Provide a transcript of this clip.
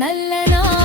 నల్లనా